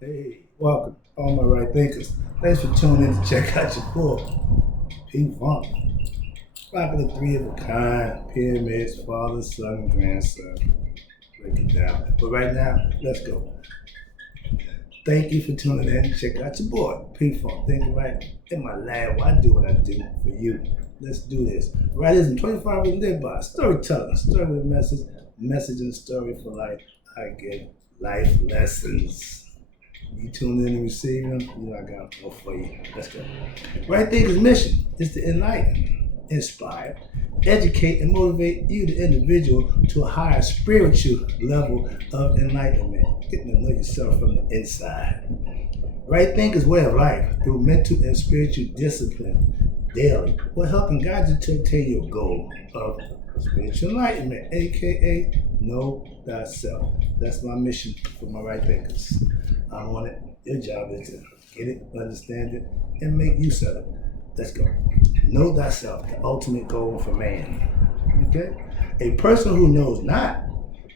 Hey, welcome, all my right thinkers. Thanks for tuning in to check out your book, P Funk. Rocking the three of a kind, pyramids, father, son, grandson. Break it down. But right now, let's go. Thank you for tuning in. Check out your boy, P Funk. Thinking right in my lab. I do what I do for you. Let's do this. Right isn't 25 we live by. Storytelling. Story with a message and a story for life. I give life lessons. You tune in and receive them, you know I got more for you. Let's go. Right Thinker's mission is to enlighten, inspire, educate, and motivate you, the individual, to a higher spiritual level of enlightenment, getting to know yourself from the inside. Right Thinker's way of life through mental and spiritual discipline daily will help and guide you to attain your goal of spiritual enlightenment, aka know thyself. That's my mission for my right thinkers. I want it. Your job is to get it, understand it, and make use of it. Let's go. Know thyself, the ultimate goal for man. Okay? A person who knows not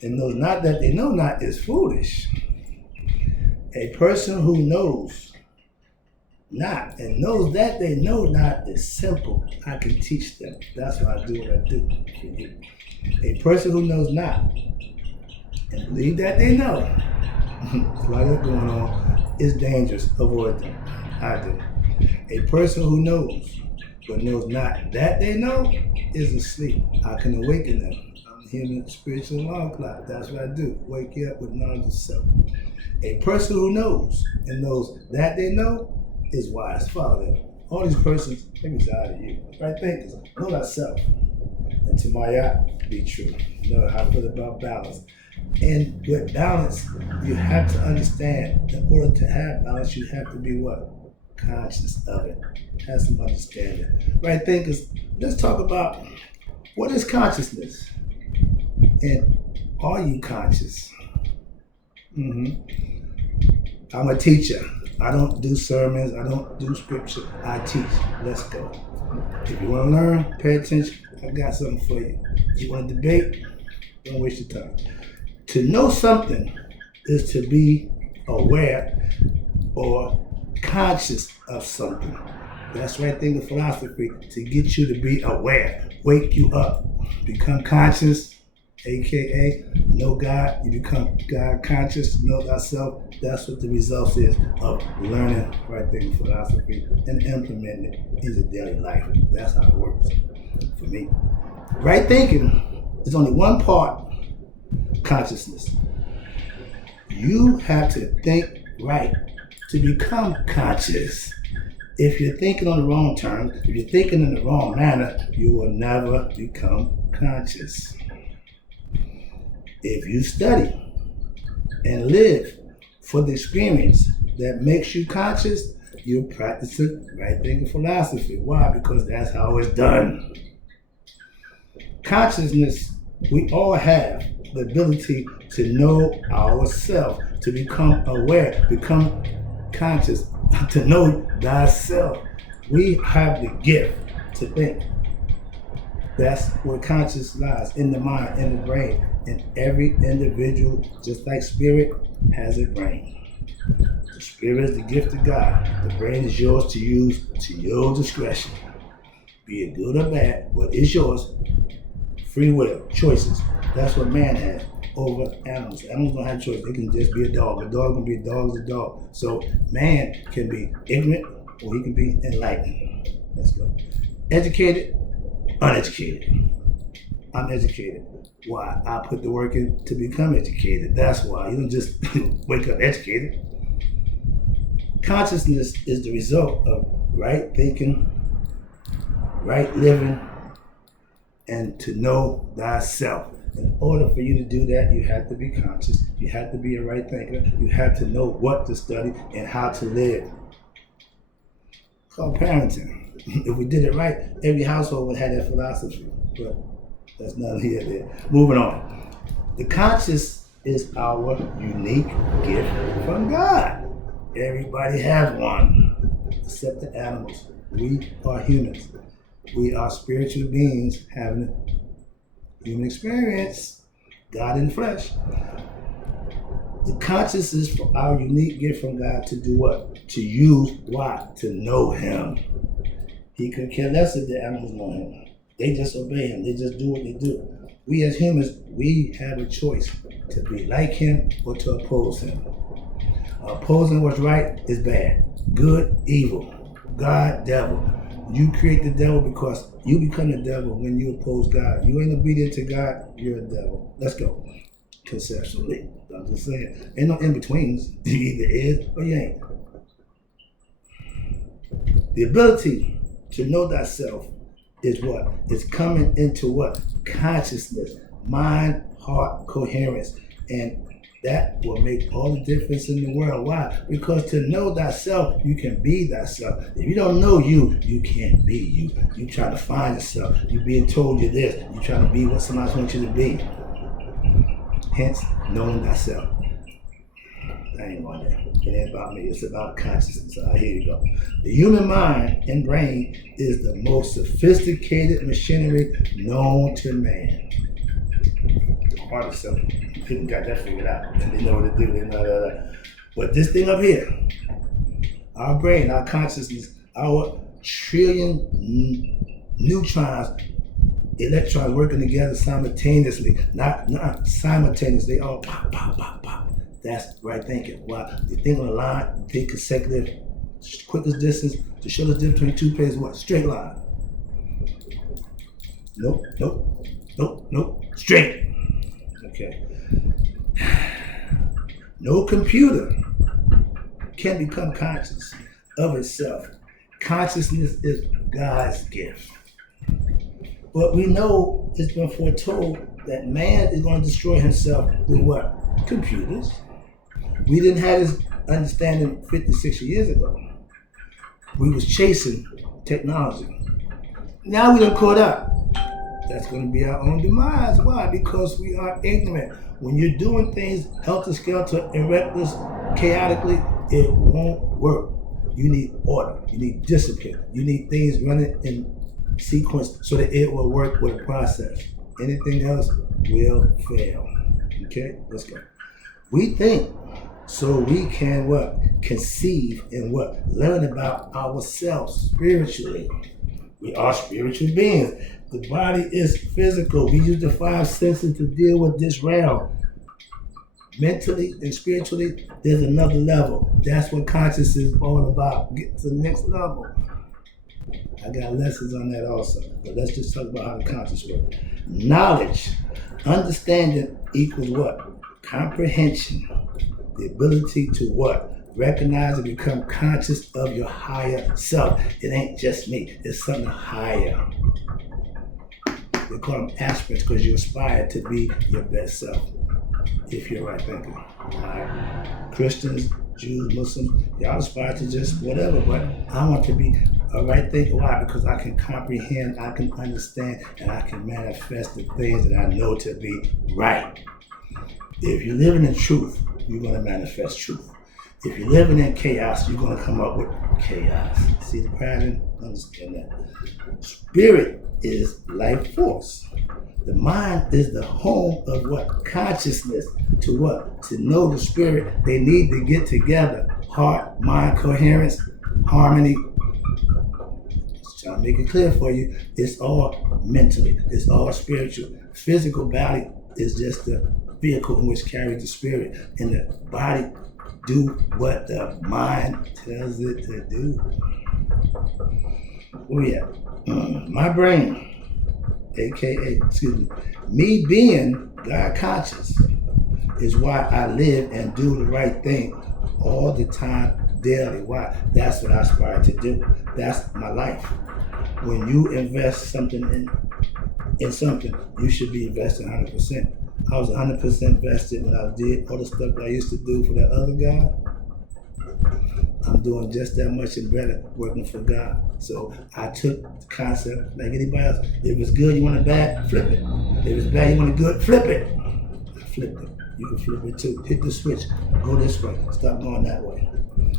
and knows not that they know not is foolish. A person who knows not and knows that they know not is simple. I can teach them. That's why I do what I do for you. A person who knows not and believe that they know, there's a lot of going on, is dangerous. Avoid them. I do. A person who knows but knows not that they know is asleep. I can awaken them. I'm a human spiritual alarm clock. That's what I do. Wake you up with knowledge of self. A person who knows and knows that they know is wise. Follow them. All these persons, they reside in you. Right thinkers, know thyself. And to my yacht, be true. You know how I feel about balance. And with balance, you have to understand, in order to have balance, you have to be what? Conscious of it. Have some understanding. Right thinkers, let's talk about what is consciousness? And are you conscious? I'm a teacher. I don't do sermons. I don't do scripture. I teach. Let's go. If you want to learn, pay attention. I got something for you. You want to debate? Don't waste your time. To know something is to be aware or conscious of something. That's right thing of philosophy, to get you to be aware, wake you up, become conscious, aka know God, you become God conscious, know thyself. That's what the results is of learning right thing of philosophy and implementing it in your daily life. That's how it works for me. Right thinking is only one part consciousness. You have to think right to become conscious. If you're thinking on the wrong terms, if you're thinking in the wrong manner, you will never become conscious. If you study and live for the experience that makes you conscious, you're practicing right thinking philosophy. Why? Because that's how it's done. Consciousness, we all have the ability to know ourselves, to become aware, become conscious, to know thyself. We have the gift to think. That's where conscious lies, in the mind, in the brain. And every individual, just like spirit, has a brain. The spirit is the gift of God. The brain is yours to use to your discretion. Be it good or bad, what is yours? Free will, choices. That's what man has over animals. Animals don't have choice. They can just be a dog. A dog can be a dog is a dog. So man can be ignorant or he can be enlightened. Let's go. Educated, uneducated. I'm educated. Why? I put the work in to become educated. That's why. You don't just wake up educated. Consciousness is the result of right thinking, right living, and to know thyself. In order for you to do that, you have to be conscious. You have to be a right thinker. You have to know what to study and how to live. It's called parenting. If we did it right, every household would have that philosophy. But that's not here there. Moving on. The conscious is our unique gift from God. Everybody has one, except the animals. We are humans. We are spiritual beings having a human experience. God in the flesh. The conscious is for our unique gift from God to do what? To use what? To know him. He could care less if the animals know him. They just obey him. They just do what they do. We as humans, we have a choice to be like him or to oppose him. Opposing what's right is bad. Good, evil. God, devil. You create the devil because you become the devil when you oppose God. You ain't obedient to God, you're a devil. Let's go. Conceptually. I'm just saying. Ain't no in-betweens. You either is or you ain't. The ability to know thyself is what? It's coming into what? Consciousness. Mind, heart, coherence. And that will make all the difference in the world. Why? Because to know thyself, you can be thyself. If you don't know you, you can't be you. You try to find yourself. You being told you're this. You try to be what somebody wants you to be. Hence, knowing thyself. I ain't going there. It ain't about me. It's about consciousness. Here you go. The human mind and brain is the most sophisticated machinery known to man. Part of something. People got that figured out. They know what to do. They know that. But this thing up here, our brain, our consciousness, our trillion neutrons, electrons working together simultaneously, not simultaneously. They all pop, pop, pop, pop. That's right thinking. Why? You think on a line, you think consecutive, quickest distance, the shortest distance between two places, what? Straight line. Nope, nope, nope, nope. Straight. Okay. No computer can become conscious of itself. Consciousness is God's gift. But we know it's been foretold that man is going to destroy himself with what? Computers. We didn't have this understanding 50, 60 years ago. We was chasing technology. Now we done caught up. That's going to be our own demise. Why? Because we are ignorant. When you're doing things helter-skelter and reckless, chaotically, it won't work. You need order. You need discipline. You need things running in sequence so that it will work with a process. Anything else will fail. Okay, let's go. We think so we can what? Conceive and what? Learn about ourselves spiritually. We are spiritual beings. The body is physical. We use the five senses to deal with this realm. Mentally and spiritually, there's another level. That's what consciousness is all about. Get to the next level. I got lessons on that also. But let's just talk about how the conscious works. Knowledge, understanding equals what? Comprehension. The ability to what? Recognize and become conscious of your higher self. It ain't just me. It's something higher. They call them aspirants because you aspire to be your best self. If you're right thinking. Alright. Christians, Jews, Muslims, y'all aspire to just whatever, but I want to be a right thinker. Why? Because I can comprehend, I can understand, and I can manifest the things that I know to be right. If you're living in truth, you're going to manifest truth. If you're living in chaos, you're going to come up with chaos. See the pattern? Understand that. Spirit is life force. The mind is the home of what? Consciousness. To what? To know the spirit. They need to get together. Heart, mind, coherence, harmony. Just trying to make it clear for you. It's all mentally. It's all spiritual. Physical body is just the vehicle in which carries the spirit. And the body do what the mind tells it to do. Where we at? My brain. AKA, me being God conscious is why I live and do the right thing all the time, daily. Why? That's what I aspire to do. That's my life. When you invest something in something, you should be invested 100%. I was 100% vested when I did all the stuff that I used to do for that other guy. I'm doing just that much and better working for God. So I took the concept like anybody else. If it's good, you want it bad, flip it. If it's bad, you want it good, flip it. I flipped it. You can flip it too. Hit the switch. Go this way. Stop going that way.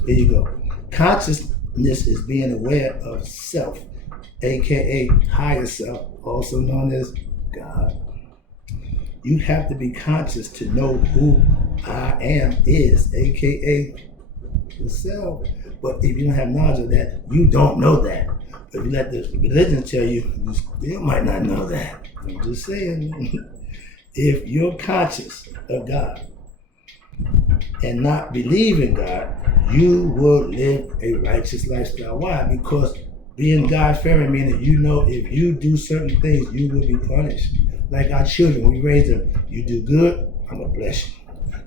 Here you go. Consciousness is being aware of self, aka higher self, also known as God. You have to be conscious to know who I am is, aka yourself. But if you don't have knowledge of that, you don't know that. But if you let the religion tell you, you still might not know that. I'm just saying, if you're conscious of God and not believe in God, you will live a righteous lifestyle. Why? Because being God-fearing meaning you know if you do certain things, you will be punished. Like our children, we raise them, you do good, I'm going to bless you.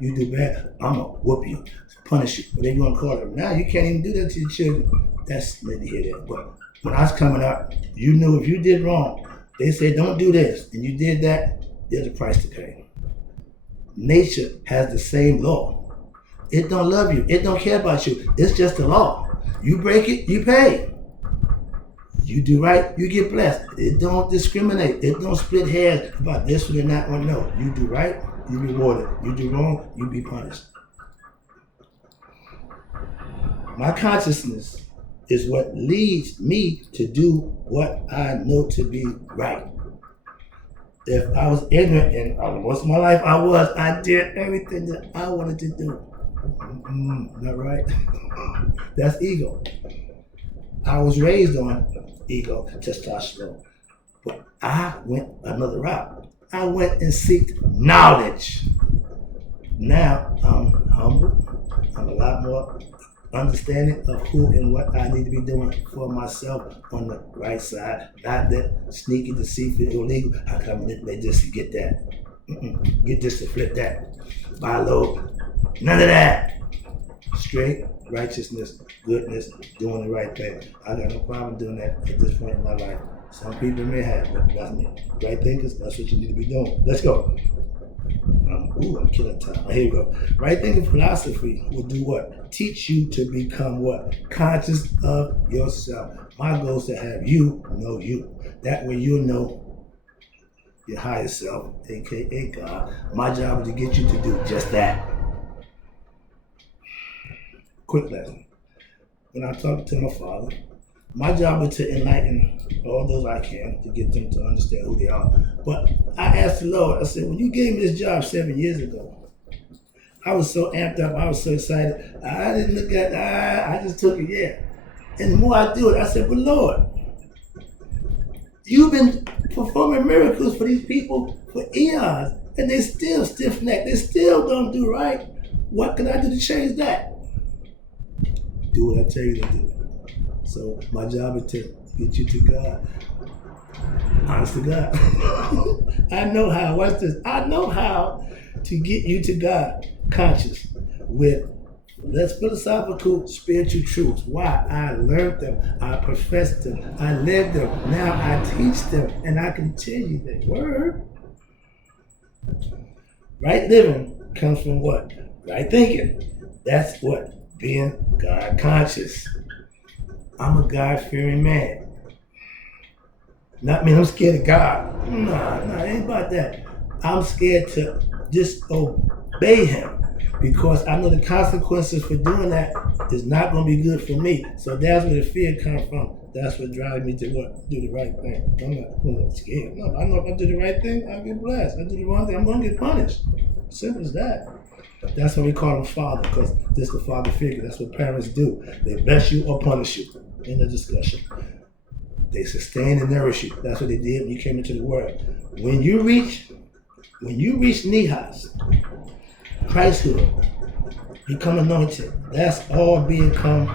You do bad, I'm going to whoop you, punish you, whatever you want to call it. Now you can't even do that to your children. That's neither here nor there. But when I was coming up, you knew if you did wrong, they said don't do this, and you did that, there's a price to pay. Nature has the same law. It don't love you. It don't care about you. It's just the law. You break it, you pay. You do right, you get blessed. It don't discriminate. It don't split hairs about this one and that one. No. You do right, you rewarded. You do wrong, you be punished. My consciousness is what leads me to do what I know to be right. If I was ignorant, and most of my life I did everything that I wanted to do. Not right? That's ego. I was raised on ego, testosterone. But I went another route. I went and seeked knowledge. Now I'm humble. I'm a lot more understanding of who and what I need to be doing for myself on the right side. Not that sneaky, deceitful, illegal. How can I manipulate this to get that? Get this to flip that. Buy low. None of that. Straight righteousness, goodness, doing the right thing. I got no problem doing that at this point in my life. Some people may have, but that's me. Right thinkers, that's what you need to be doing. Let's go. I'm killing time. Here we go. Right thinking philosophy will do what? Teach you to become what? Conscious of yourself. My goal is to have you know you. That way you'll know your higher self, aka God. My job is to get you to do just that. Quick lesson. When I talk to my father, my job is to enlighten all those I can to get them to understand who they are. But I asked the Lord, I said, when you gave me this job 7 years ago, I was so amped up, I was so excited. I didn't look at it, I just took it, yeah. And the more I do it, I said, but Lord, you've been performing miracles for these people for eons, and they still stiff-necked, they still don't do right. What can I do to change that? Do what I tell you to do. So my job is to get you to God. Honest to God. I know how, watch this. I know how to get you to God conscious with less philosophical spiritual truths. Why? I learned them, I professed them, I lived them. Now I teach them and I can tell you that word. Right living comes from what? Right thinking. That's what? Being God conscious. I'm a God-fearing man. Not mean I'm scared of God. Nah, it ain't about that. I'm scared to disobey him because I know the consequences for doing that is not going to be good for me. So that's where the fear comes from. That's what drives me to what? Do the right thing. I'm not scared. No, I know if I do the right thing, I'll get blessed. I do the wrong thing, I'm going to get punished. Simple as that. That's why we call him father, because this is the father figure. That's what parents do. They bless you or punish you in the discussion. They sustain and nourish you. That's what they did when you came into the world. When you reach Nihas, Christhood, become anointed. That's all become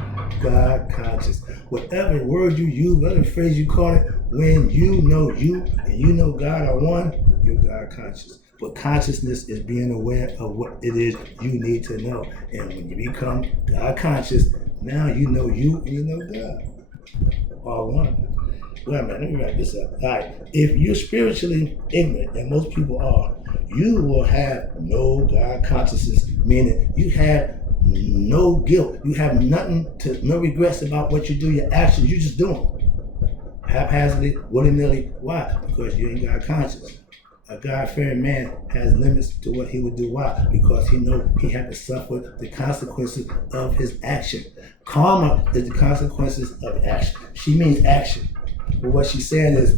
God conscious. Whatever word you use, whatever phrase you call it, when you know you and you know God are one, you're God conscious. But consciousness is being aware of what it is you need to know. And when you become God conscious, now you know you and you know God. All one. Wait a minute, let me wrap this up. All right. If you're spiritually ignorant, and most people are, you will have no God consciousness, meaning you have no guilt. You have no regrets about what you do, your actions. You just do them. Haphazardly, willy-nilly. Why? Because you ain't God conscious. A God-fearing man has limits to what he would do. Why? Because he knows he had to suffer the consequences of his action. Karma is the consequences of action. She means action. But what she's saying is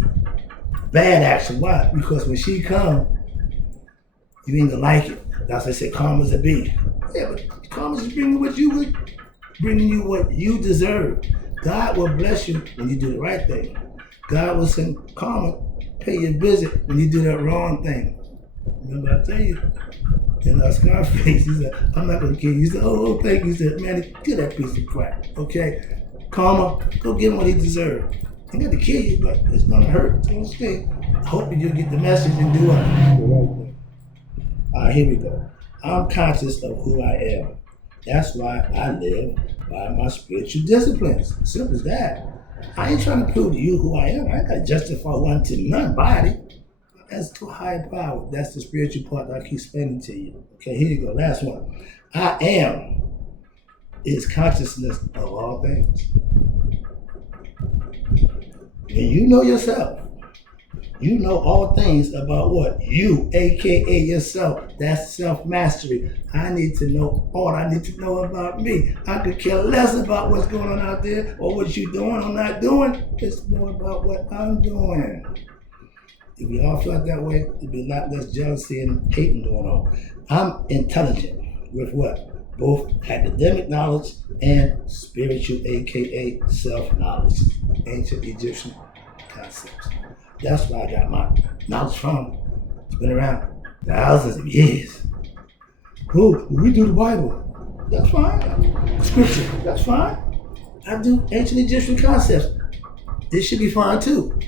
bad action. Why? Because when she comes, You ain't gonna like it. That's why I say karma's a bee. Yeah, but karma's just bringing you what you deserve. God will bless you when you do the right thing. God will send karma, pay your visit when you do that wrong thing. Remember I tell you, in Scarface, he said, I'm not gonna kill you. He said, oh, thank you. He said, man, kill that piece of crap. Okay? Karma, go give him what he deserves. I got to kill you, but it's gonna hurt. It's gonna stay. I hope you get the message and do what? The right thing. All right, here we go. I'm conscious of who I am. That's why I live by my spiritual disciplines. Simple as that. I ain't trying to prove to you who I am. I ain't got to justify one to nobody. That's too high power. That's the spiritual part that I keep explaining to you. Okay, here you go. Last one. I am is consciousness of all things. When you know yourself, you know all things about what? You, aka yourself. That's self-mastery. I need to know all I need to know about me. I could care less about what's going on out there or what you're doing or not doing. It's more about what I'm doing. If we all felt that way, there'd be a lot less jealousy and hating going on. I'm intelligent with what? Both academic knowledge and spiritual, aka self-knowledge. Ancient Egyptian concepts. That's where I got my knowledge from. It's been around thousands of years. Who? We do the Bible. That's fine. Scripture. That's fine. I do ancient Egyptian concepts. It should be fine too.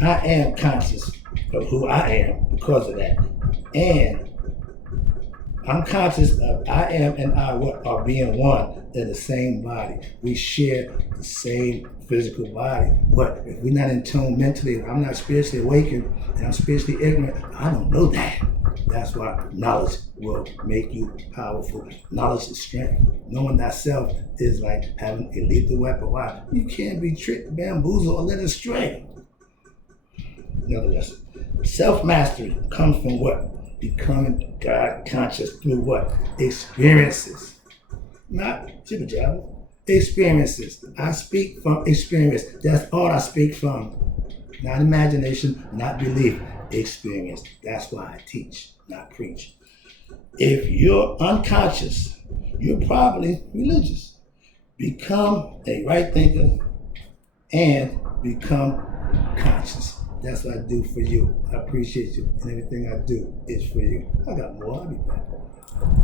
I am conscious of who I am because of that. And I'm conscious of I am and I are being one in the same body. We share the same physical body. But if we're not in tune mentally, if I'm not spiritually awakened and I'm spiritually ignorant, I don't know that. That's why knowledge will make you powerful. Knowledge is strength. Knowing thyself is like having a lethal weapon. Why? You can't be tricked, bamboozled, or led astray. Another lesson. Self-mastery comes from what? Becoming God conscious through what? Experiences. Not jibber jabber. Experiences. I speak from experience. That's all I speak from. Not imagination, not belief. Experience. That's why I teach, not preach. If you're unconscious, you're probably religious. Become a right thinker and become conscious. That's what I do for you. I appreciate you. And everything I do is for you. I got more. I'll be back.